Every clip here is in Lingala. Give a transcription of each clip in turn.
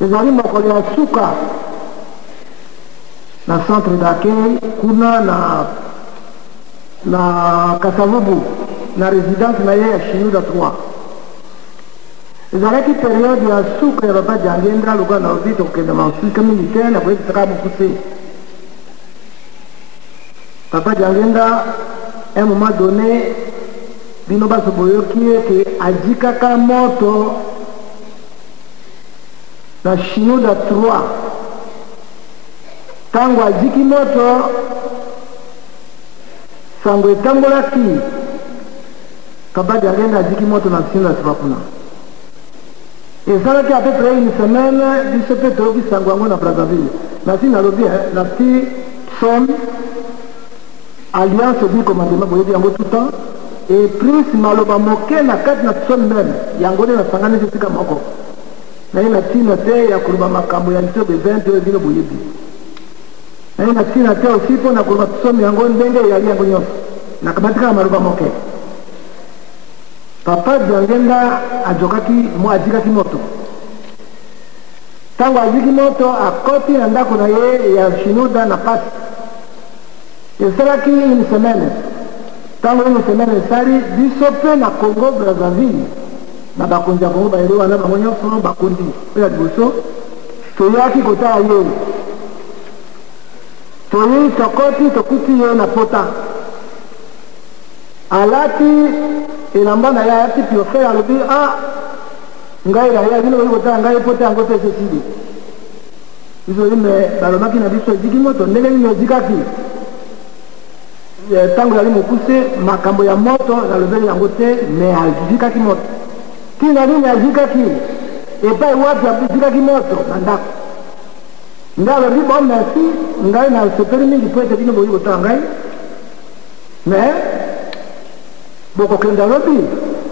ezali mokolo ya suka na centre d'accueil kuna na Kasavubu na résidence na ye ya Shinuda 3 ezalaki période ya suka ya papa Jangendra lokola na obi tokokende mansika militaire na koyebisaka mokuse papa Jangendra un moment donné bino baso boyoki ete ajikaka moto na Shinuda 3 tango ajiki moto sango etangolaki papa Jangendra ajiki moto na Shinuda 3 kuna ezalaki à peu près une semaine biso mpe toyoki sango yango na Brazzaville nasi nalobi nati som alliance du commandement boyebi yango tout temps et prince maloba moke na kati na som même yango nde nasangani esika moko naye na ntina te ya koloba makambo ya lisobe 20 oyo bino boyebi naye na ntina te aussi mpo na koloba som yango ndenge eyali yango nyonso nakabatikaka maloba moke papa Jangendra ajikaki moto tango ajiki moto akoti na ndako na ye ya Shinuda na pasi esalaki une semaine tango une semaine esali biso mpe na Congo Brazzaville na bakonzi ya Congo baele wana bango nyonso bakonzi oyo ya liboso toyaki kotala ye toyi tokoti tokuti ye na pota alati elamba na ye ayati piofe alobi ngai na ye bino oyi kotala ngai pota yango te esesili biso oyi me balobaki na biso ejiki moto ndenge nini ejikaki tango yali mokuse makambo ya moto nalobeli yango te me ajikaki moto tina nini ajikaki epai wapi ajikaki moto na ndako nde alobi bon merci ngai na sepeli mingi po ete bino boyi kotala ngai mais bokokende alobi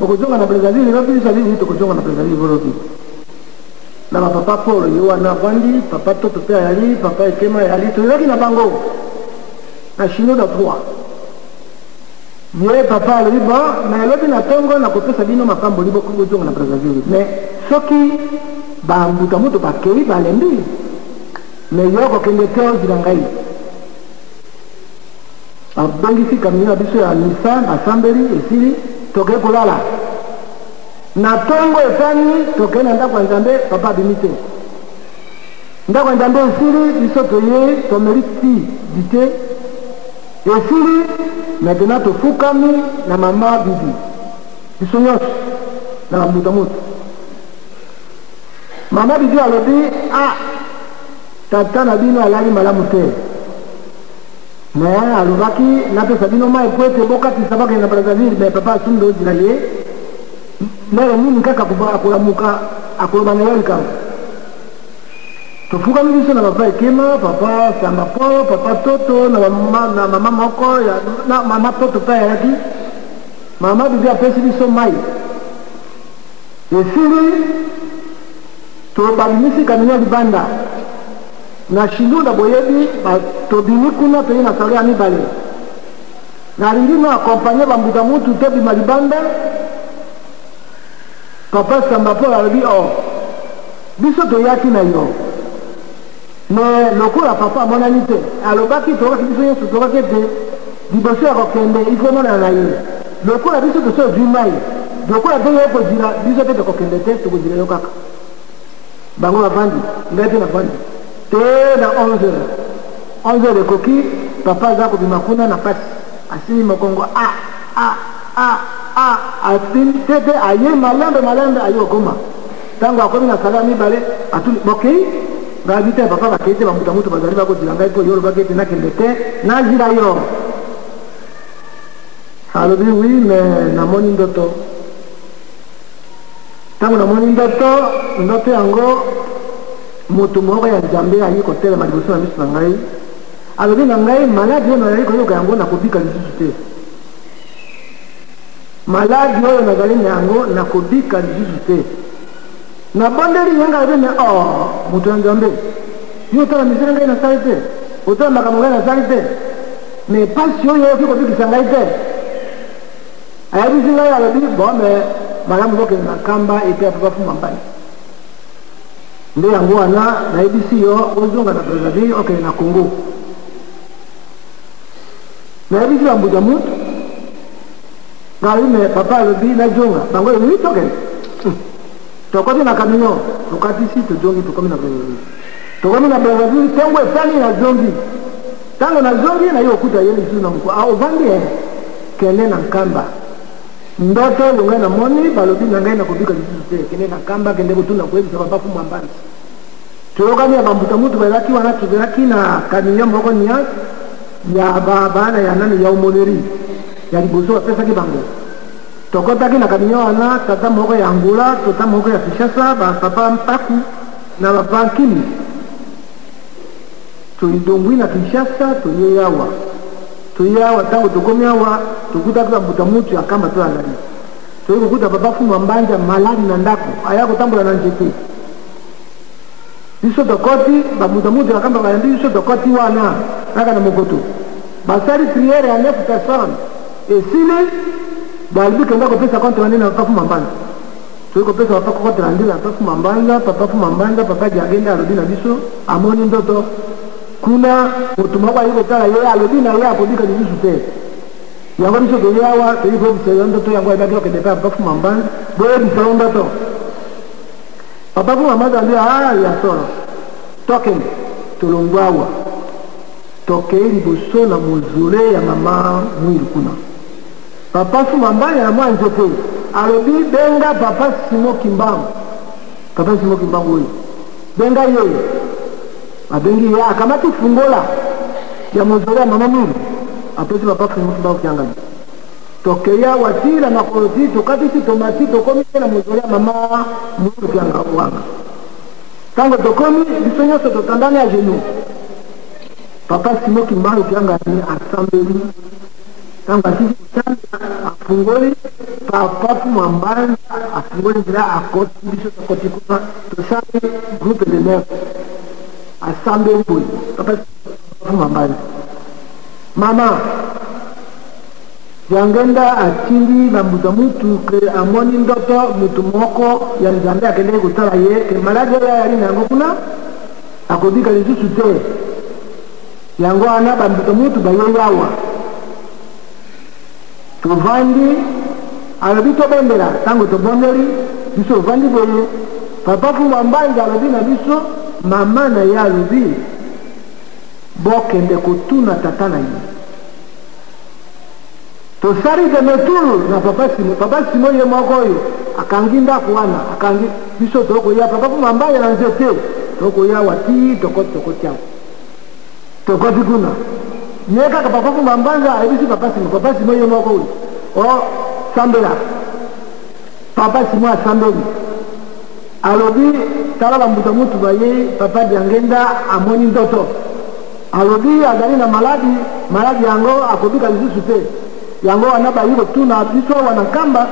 bokozonga na Brazzaville lobi biso ali tokozonga na Brazzaville lobi na bapapa Paul ye wana vandi papa Toto mpe ayali papa Ekema ayali toyaki na bango na Shinuda 3 ye papa alobi bon na elobi na ntongo nakopesa bino makambo libokobozonga na Brazzaville mais soki bambuta moto bakei balembi mais yo kokende te ozila ngai abongisi kamio na biso ya Nissan asambeli esili toke kolala na ntongo etani toke na ndako ya Nzambe papa abimi te ndako ya Nzambe esili biso toye tomeriti dite esili maintenant tofukami na mama bibi biso nyonso na bambuta moto mama bibi alobi tata na bino alali malamu te mais alobaki napesa bino mai po ete bokatisa bakende na Brazzaville mais papa asumbi ozila ye lelo nini kaka akolamuka akoloba na yo likambo tofukami biso na papa Ekema papa Sambapo papa Toto na mama moko na mama Toto mpe ayaki mama bibi apesi biso mai esili tobabimisi kamino libanda na Shinuda boyebi tobimi kuna toye na salo ya mibale nalingi na akompanye bambuta mutu tobima libanda papa Sambapo alobi biso toyaki na yo mais lokola papa amonani te alobaki tokaki biso nyonso tokaki ete liboso ya kokende ifo monana na ye lokola biso toso ozwi mai lokola ndenge yo kozila biso mpe tokokende te tokozila yo kaka bango bavandi ngai mpe navandi te na 11h ekoki papa aza kobima kuna na pasi asimi mokongo asimi tete aye malembe aye okoma ntango akomi na sala ya mibale atuli bokei ngabi te papa bakei te bambuta mutu bazali bakozila ngai mpo yo olobaki ete nakende te nazila yo alobi wi me namoni ndoto ntango namoni ndoto yango moto moko ya Nzambe ayi kotelema liboso na miso na ngai alobi na ngai maladi oyo nazali koyoka yango nakobika lisusu te maladi oyo nazali na yango nakobika lisusu te nabondeli yenga alobi me moto ya Nzambe yo otala misala ngai nasali te otala makambo ngai nasali te me pasi oyo oyoki kobikisa ngai te ayebisi ngai alobi bon me malamu bokende na kamba epe ya papa Fuma Mbani nde yango wana nayebisi yo ozonga na Brazzaville okende na Congo nayebisi bambuta mutu ngai me papa alobi nazonga bango elobi tokende tokoti na camion tokatisi tojongi tokomi na Brazzaville tokomi na Brazzaville ntongo esali nazongi ntango nazongi naye okuta ye lisusu na moko ovandi kende na nkamba ndoto longai na moni balobi na ngai nakobika lisusu te kende na nkamba kende kotuna koyebisa papa fu mwambani toyokani ya bambuta mutu bazalaki wana tozalaki na camion moko nia ya bana ya nani ya omoneri ya liboso bapesaki bango tokotaki na camion wana tata moko ya Angola tata moko ya Kinshasa bapapa mpaku na bapa nkili toidongwi na Kinshasa toye awa ntango tokomi awa tokutaki bambuta mutu ya kamba to azali toyi kokuta papa fu mwambanja maladi na ndako aya kotambola na nzete biso tokoti bambuta mutu ya kamba bayambi biso tokoti wana kaka na mokoto basali priere ya 9 personnes esili balibi kenda kopesa kontre wande na papa fu mwambanja toyi kopesa papa kontre wande na papa fu mwambanja papa diagenda alobi na biso amoni ndoto kuna mutu moko ayi kotala ye alobi na ye akobika lisusu te yango biso toye awa toyi koyebisa yo ndoto yango ayebaki okende mpe papa fu mwambanja boyebisa yo ndoto papa fu mwambanja alobi ya solo tokende tolongwa awa tokei liboso na mozole ya mama mwiru kuna papa fu mwambanja na mwa nzete alobi benga papa Simo Kimbangu oyo benga ye abengi ye akamati fungola ya mozole ya mama mwiru apesi papa Simo Kimbangu kiangani tokeya watira na koloti tokatisi tomati tokomi na mozole ya mama mwiru kianga wanga tango tokomi biso nyonso totandani ya genou papa Simo Kimbangu kiangani asambeli tango asisi kutanda afungoli papa fu mwambanja afungoli nzira akoti biso tokoti kuna tosali groupe de neuf asambeli boyi papa fu mwambanja mama yangenda atindi bambuta mutu ke amoni ndoto mutu moko ya nzambe akende kotala ye ke maladi oyo yali na yango kuna akobika lisusu te yango wana bambuta mutu baye awa tovandi alobi tobendela ntango tobondeli biso ovandi boye papa fu mwambanja alobi na biso mama na ye alobi bokende kotuna tata na ye tosali demetour na papa Simo ye moko oyo akangi ndako wana akangi biso tokoya papa fu mwambanja na nzete tokoya wati tokoti awa tokoti kuna ye kaka papa fu mwambanja ayebisi papa Simo ye moko oyo o sambela papa Simo asambeli alobi tala bambuta mutu baye papa diangenda amoni ndoto alobi azali na maladi yango akobika lisusu te yango wana bayi kotuna biso wana nkamba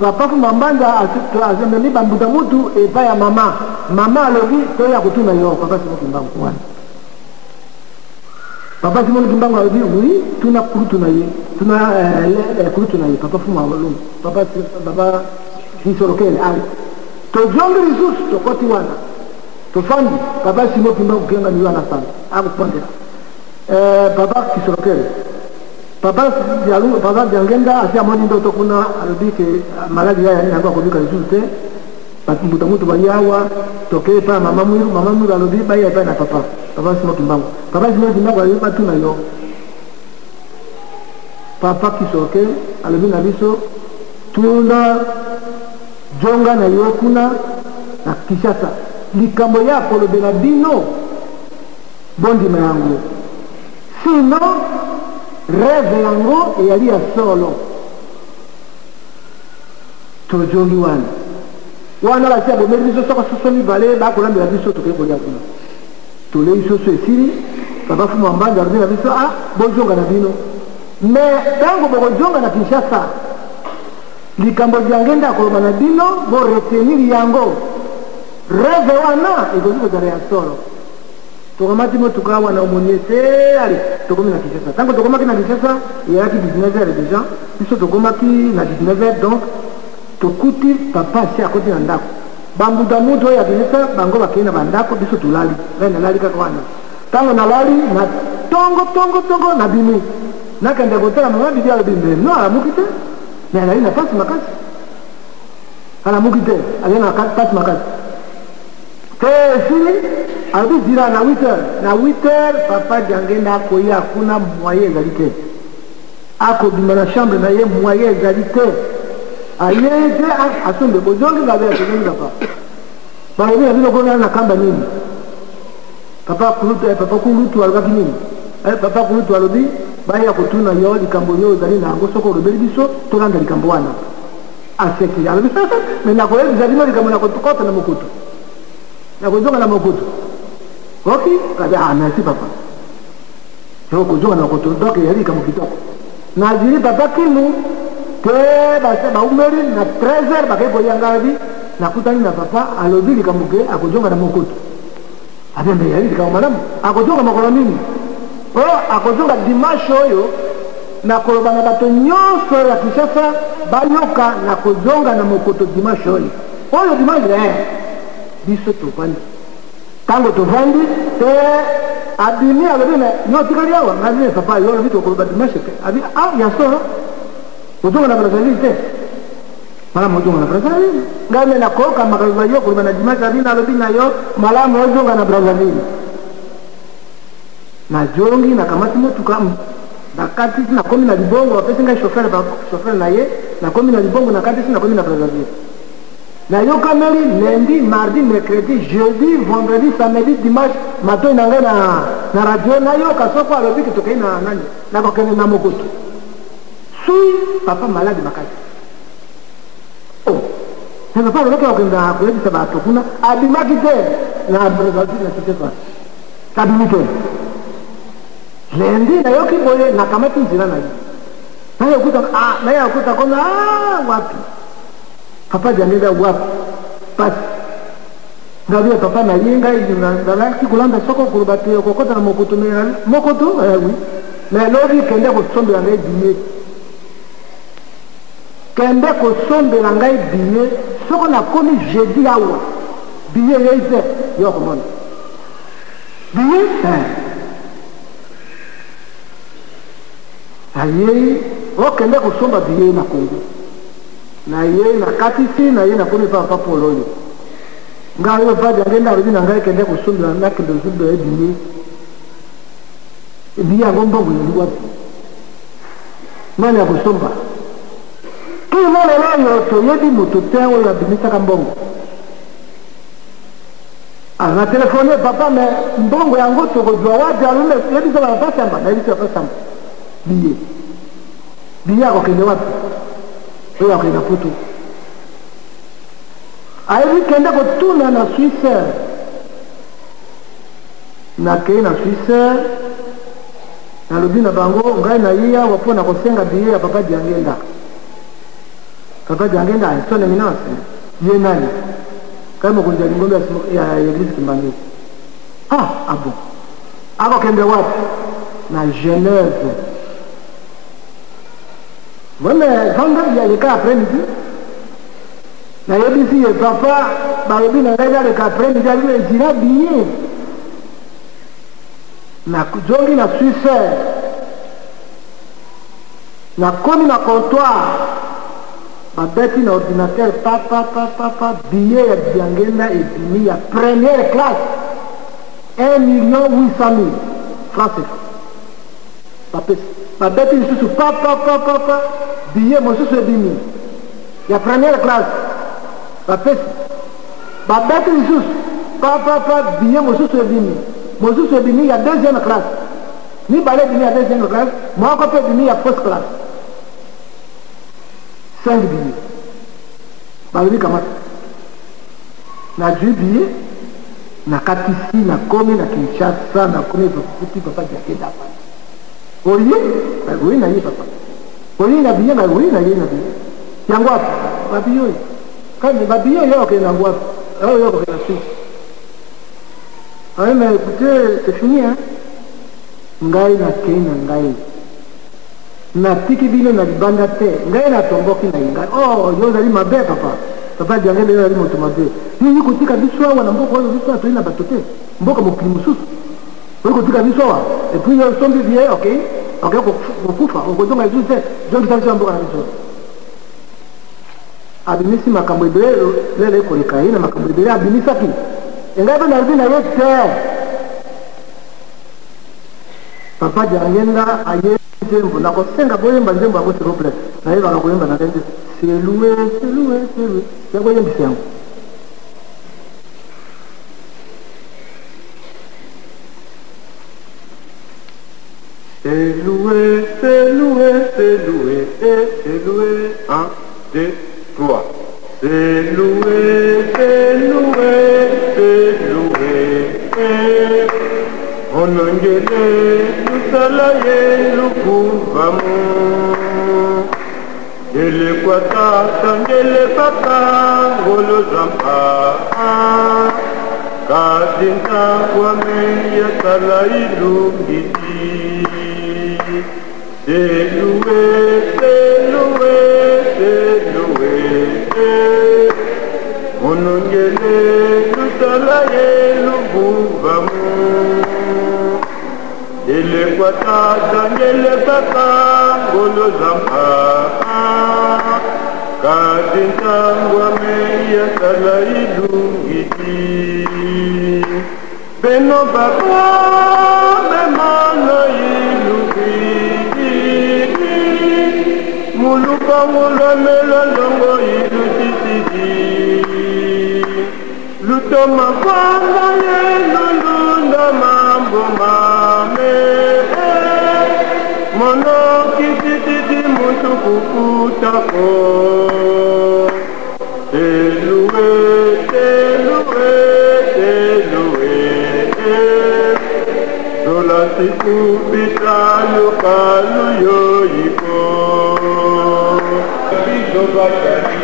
papa fu mwambanja azemeli bambuta mutu epai ya mama alobi toya kotuna yo papa Simo Kimbangu wana papa Simo Kimbangu alobi oui tuna kurutu na ye kurutu na ye papa fu mwambanja papa Kisorokele ali tojongi lisusu tokoti wana tofandi papa Simo Kimbangu kenga ni wana sana akupondela papa Kisorokele papa diangenda asi amoni ndoto kuna alobi ke maladi yaya yango akobika lisusu te bambuta mutu baye awa tokei epai mama mwiru alobi baya epai na papa Simo Kimbangu alobi batuna yo papa Kisorokele alobi na biso tuna jonga na yo kuna na Kinshasa likambo ya kolobela bino bondima yango sino rêve yango eyali ya solo tojongi wana basi abomeli biso soko soso mibale bakolambela biso tokei kolia kuna tolei soso esili papa fu mwambanja alobi na biso bojonga na bino me ntango bokojonga na Kinshasa likambo lyangenda koloba na bino boretenir yango rêve wana ekoki kozala ya solo tokomati motuka wana omonie te ale tokomi na Kinshasa ntango tokomaki na Kinshasa eyaki 19h déjà biso tokomaki na 19h donc tokuti papa asi akoti na ndako bambuta mutu oyo akinisa bango bakenda bandako biso tulali ngai nalali kaka wana ntango nalali na tongo na bimi nakende kotala mama bibi alobi mbe no alamuki te me alali na pasi makasi alamuki te ali na pasi makasi te esili alobi zira na 8h papa jangenda akoya akuna moye ezali te akobima na chambre na ye moye ezali te aye te asombe bozongi ngabe akozongi papa balobi na bino kona na kamba nini papa kulutu alobaki nini papa kulutu alobi baya kotuna yo likambo yo ezali na yango soko olobeli biso tolanda likambo wana aseki alobi sasa me nakoyebisa bino likambo nakokota na mokutu nakozonga na mokutu oki kabi merci papa yo kozonga na mokutu donc yali likambo kitoko nazili papa kimu ke baumeli na 13h bakei koyanga bi nakutani na papa alobi likambo ke akozonga na mokutu abembe yali likambo malamu akozonga makolo nini akozonga dimanche oyo nakoloba na bato nyonso ya Kinshasa bayoka nakozonga na mokoto dimanche oyo dimanche biso tovandi ntango tovandi te abimi alobi na yo tikali awa ngai papa yo alobi tokoloba dimanche te abi yaso ozonga na Brazzaville te malamu ozonga na Brazzaville ngai me nakoyoka makaloba yo koloba na dimanche abi nalobi na yo malamu ozonga na Brazzaville na jongi na kamati motuka nakati na komi na libongo apesi ngai chauffeur na ye na komi na libongo na kati na komi na Brazzaville na yokameli lundi mardi mercredi jeudi vendredi samedi dimanche matoi na ngai na radio nayoka soko alobi ke tokei na nani nakokende na mokoto sui papa maladi makasi papa alobi akokenda koyebisa bato kuna abimaki te na Brazzaville na sitefa abimi te lendi nayoki boye nakamati nzela na ye naye akuta kona wapi papa jangenda wapi pasi ngabia papa na ye ngai nalaki kolanda soko koloba te okokota na mokoto mokoto oui mais lobi kende kosombela ngai biye kende kosombela ngai biye soko nakomi jeudi awa biye yei te yo komona biye aye okende kosomba biye na Kongo na ye na katisi na ye na komi papa polonyo ngai yo vadi agenda alobi na ngai kende kosombela na kende kosombela biye yango mbongo yeli wapi nani ya kosomba kino lelo yo toyebi moto te oyo abimisaka mbongo na telefone papa me mbongo yango tokozwa wapi alume yebisa bapasamba na yebisa bapasamba biye akokende wapi oyo akokenda putu ayebi kende kotuna na Suisse nakei na Suisse nalobi na bango ngai na ye awa mpo na kosenga biye ya papa Diangenda son eminence ye nani kai mokonzi ya lingombe ya eglise Kimbangu bon akokende wapi na Genève Mweme vendredi ya leka après-midi na yebisi ye papa balobi na ngai naleka après-midi alibi ezila biye na jongi na Suisse nakomi na comptoir babeti na ordinateur papa biye ya Diangenda ebimi ya première classe 1,800,000 francs papesi babeti lisusu papa biye mosusu ebimi ya première classe bapesi babeti lisusu papa biye mosusu ebimi ya deuxième classe mibale ebimi ya deuxième classe moko mpe ebimi ya first classe 5 biye balobi kamata nazwi biye nakatisi nakomi na Kinshasa nakomi bakuti papa Diangenda oye na ye papa oye na biye oye na ye na biye yango wapi babiye oyo kandi babiye oyo okende yango wapi oyo okende Suisse mais écoutez c'est fini ngai nakei na ngai natiki bino na libanda te ngai natomboki na ye ngai yo ozali mabe papa papa Diangenda yo ali moto mabe ni kotika biso awa na mboko oyo biso atoi na bato te mboka mokili mosusu oyo kotika biso awa et puis yo sombi vie ok kokufa okozonga esu te zongisa biso ya mboka na biso abimisi makambo ebele lelo ekoleka ye na makambo ebele abimisaki engai mpe nalobi na ye te papa Diangenda aye nzembo nakosenga boyemba nzembo yango s'il vous plaît nayebaka koyemba na nde seloué yakoyembisa yango Seloué, seloué, seloué, et seloué, 1, 2, 3. Seloué, seloué, seloué, et onongele, lusalaye, lukuvamu. Ele kwata, tangele papa, ngolo zampa. Kadinta kwame, yatala ilungiti. Seloué, seloué, seloué, onongele, lusalaye, lukuvamu. Ele kwata, tangele papa, ngolo zampa. Kadinta kwame, yatala ilungiti. Beno baba, memano ilungiti. Muluka mulo melolongo ilutiti. Lutoma kwanga ye lulunda mambo mame. Mono kititi muntu kukutako. Seloué, seloué, seloué. Zola siku bitalo kalu yoyiko. Bizo bakari.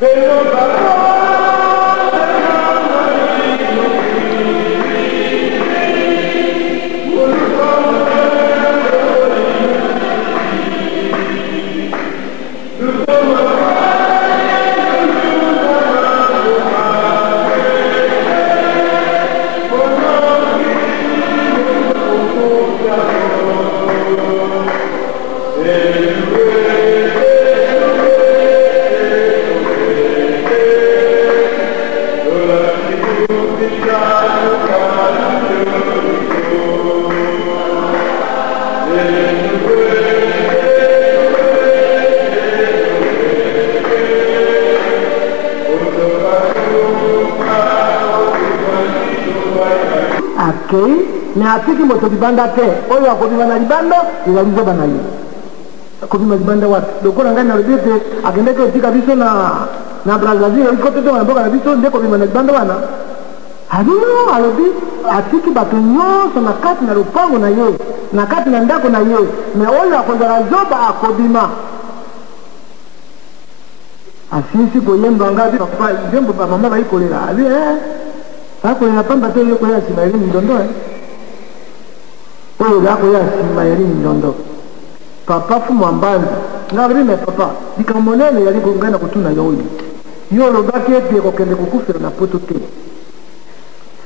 Beno bako. Mais atiki moto libanda te oyo akobima na libanda ezaliza bana ye akobima libanda wapi lokola ngai nalobi ete akendeki otika biso na Brazzaville ikote te na mboka na biso nde kobima na libanda wana abino alobi atiki bato nyonso na kati na lopango na ye na kati na ndako na ye me oyo akozala zoba akobima asilisi koyemba ngai papa nzembo bamama baikolela abi akolela pamba te oyo koya nsima yeli mindondo oyo akoya nsima yeli mindondo papa fumu ambanza ngalobi me papa likambo monene yali ngai na kotuna yo oyo yo olobaki ete kokende kokufela na poto te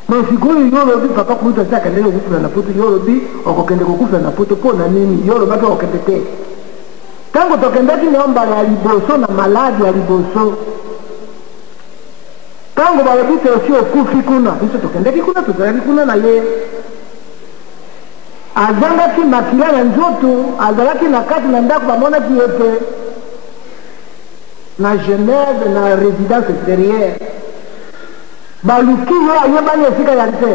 me sikoyo yo olobi papa kumutu asi akendeki kokufela na poto yo olobi okokende kokufela na poto mpo na nini yo olobaki okokende te ntango tokendaki na mbala ya liboso na maladi ya liboso ntango balobi te osi okufi kuna biso tokendeki kuna tozalaki kuna na ye azangaki makila na nzoto azalaki na kati na ndako bamonaki ye te na Genève na résidence extérieure baluki yo ayebani esika yali te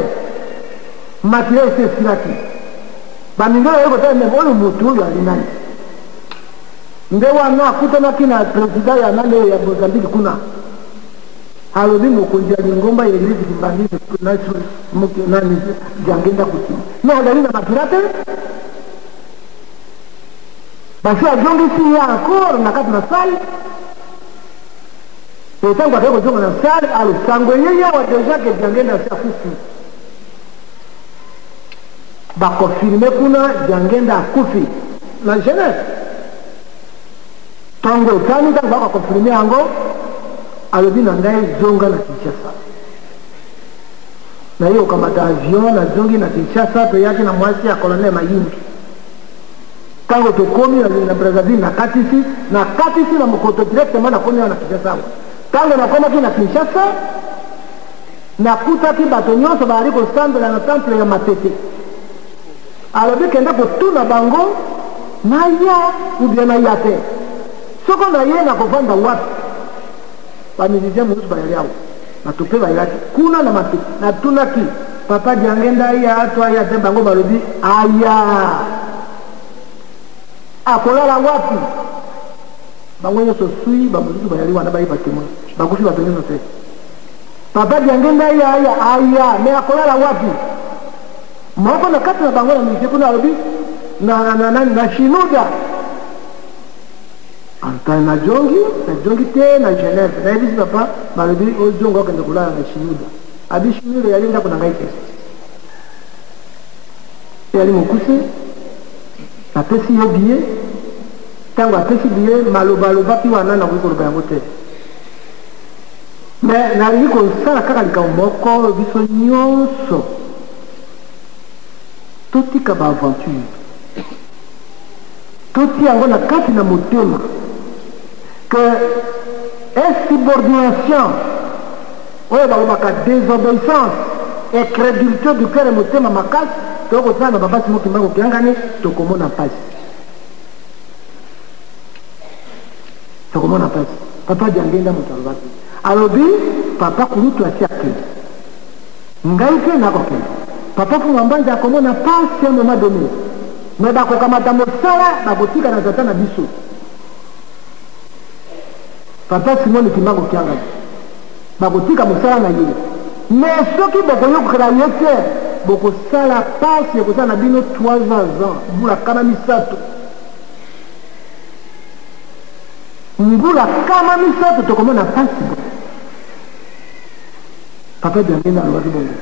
makila esi esilaki bamindelo oyo kotala meme oyo motu oyo ali nani nde wana akutanaki na président ya nani ya Mozambique kuna alobi mokonzi ya lingomba ya eglise kimbangisi nani Diangenda kuti me azali na makila te basi azongisi ye encore na kati na sale etango akei kozonga na sale alosango ye yawa deja ke Diangenda asi akufi bakonfirme kuna Diangenda akufi na Genève Tango etani tango bakonfirme yango alobi na ngai zonga na Kinshasa. Na hiyo kamata avion na zongi na Kinshasa toyaki na mwasi ya Colonel Mayimbi. Tango tokomi na Brazzaville na katisi na mokoto directement na komi na Kinshasa. Tango na koma ki na Kinshasa na kutaki bato nyonso bari ko sambela na temple ya Matete. Alobi kenda kotuna bango na ya ubia na yate. Soko na ye na kovanda wapi? Bamizije musu bayali yao. Matupe bayali. Kuna na Matete. Na tunaki papa diangenda ya atwa ya te bango balobi aya. Akolala wapi? Bango nyonso sui bamusu bayali wana bayi batemo. Bakufi bato nyonso te. Papa diangenda ya aya me akolala wapi? Moko na kati na bango na mizije kuna alobi na Shinuda. Anta na jongi te na Genève. Na hivi papa balobi ojongo okende kulala na Shinuda. Abi Shinuda yalinda kuna ngai kesi. Yali mukuse apesi yo biye tango apesi biye maloba pi wana na kukoloba yango te. Mais nalingi kosala kaka likambo moko biso nyonso totika baaventure toti yango na kati na motema que insubordination oyo balobaka désobéissance et crédulité du cœur et motema makasi tokosala na babasi mokimba kokiangani tokomona mpasi papa diangenda moto alobaki alobi papa kulutu asi akende ngai te nakokende papa funga mbanja akomona mpasi ya moma donné me bakokamata mosala bakotika na tata na biso papa simoni kimbango kiangani bakotika mosala na ye me soki bokoyokela ye te bokosala pasi ekosala na bino 300 ans mbula kama misato tokomona pasi papa diangenda alobaki bongo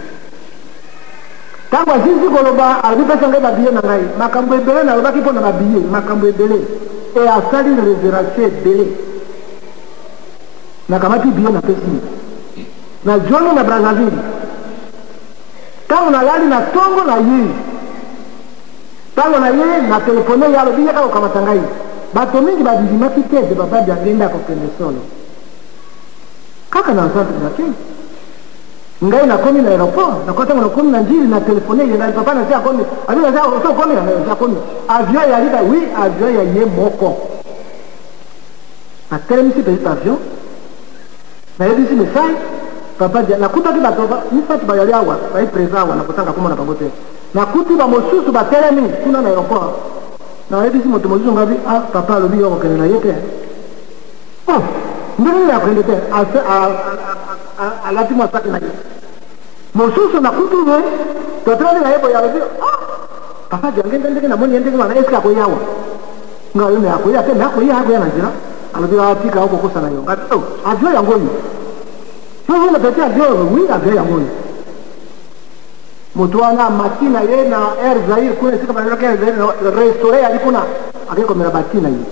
tango asisi koloba alipesa ngai babiye na ngai makambo ebele nalobaki mpo na babiye makambo ebele e asali réservation ebele nakamati biye na pesi na joni na Brazzaville tango nalali na tongo na ye tango na ye na telefone ye alobi yaka kokamata ngai bato mingi babimaki te de papa diangenda akokende solo kaka na centre na kini ngai nakomi na aéroport nakotango nakomi na njili na telefone ye na papa na sia komi abi na sia so komi na sia komi avion ya lika oui avion ya ye moko atelemisi petit avion na yebisi message papa dia nakutaki bato misatu bayali awa bayi présent awa nakotanga komona bango te nakuti bamosusu batelemi kuna na aéroport na yebisi moto mosusu ngabi papa alobi yo kokende na ye te ndenge yakende te alati mwasaki na ye mosusu nakutube totelani na ye boye alobi papa diangenda ndenge namoni ye ndenge wana eske akoyawa ngayo me akoya te me akoya na nzela alobi atika okokosa na yo ngati avion yango oyo soki na peti avion oui avion yango oyo moto wana amati na ye na Air Zaire kuna esika banelaka Air Zaire restaurant yali kuna akekomela bati na ye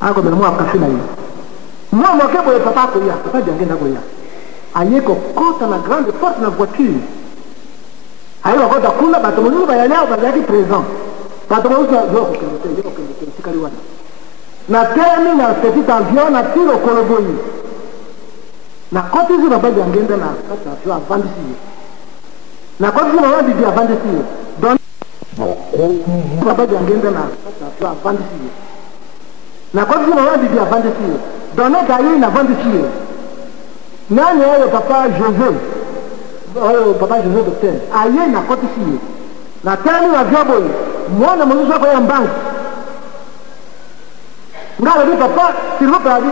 akomela mwa kafe na ye mwa moke boye papa akoya papa diangenda akoya aye kokota na grande porte na voiture aye kokota kuna bato mosusu bayali awo bazalaki présent bato mosusu yokokende te esikali wana na telemi na petit avion na ti lokolo boye na kotisi papa diangenda na kati avion avandisi ye na kotisi mama bibi avandisi ye don papa diangenda na kati avion avandisi ye na kotisi mama bibi avandisi ye donete aye na avandisi ye nani oyo papa José docteur aye na kotisi ye na telemi na avion boye mwana mosusu akoya mbangi ngalobi papa sirupe abi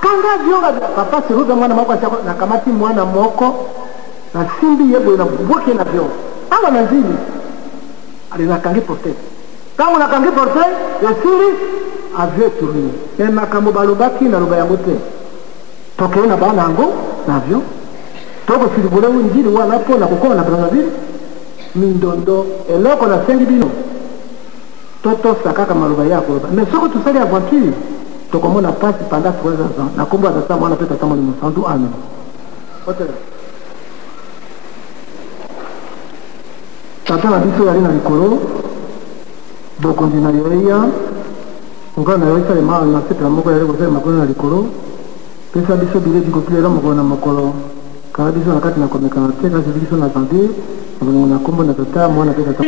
kanga vionga papa sirupe mwana moko asako nakamati mwana moko na simbi ye boye na boke na vionga awa na nzili ali nakangi porte tango nakangi porte esili avion tourne me makambo balobaki naloba yango te tokei na bana yango na avion tokosilibola njili wana mpo na kokoma na Brazzaville mindondo eloko na sengi bino totosa kaka maloba ya koloba mais soko tosali aventure comment on a passé pendant 3 ans. La combat de ça, on a fait à mon sandu. Amen. Tata na biso yali na likolo bokonzi na yoya ngana na yoya salema na sepela moko yali kosala makolo na likolo pesa biso bilei bikokilela mokolo na mokolo kala biso na kati na komeka na te kasi biso na zande na kombo na tata mwana pe tata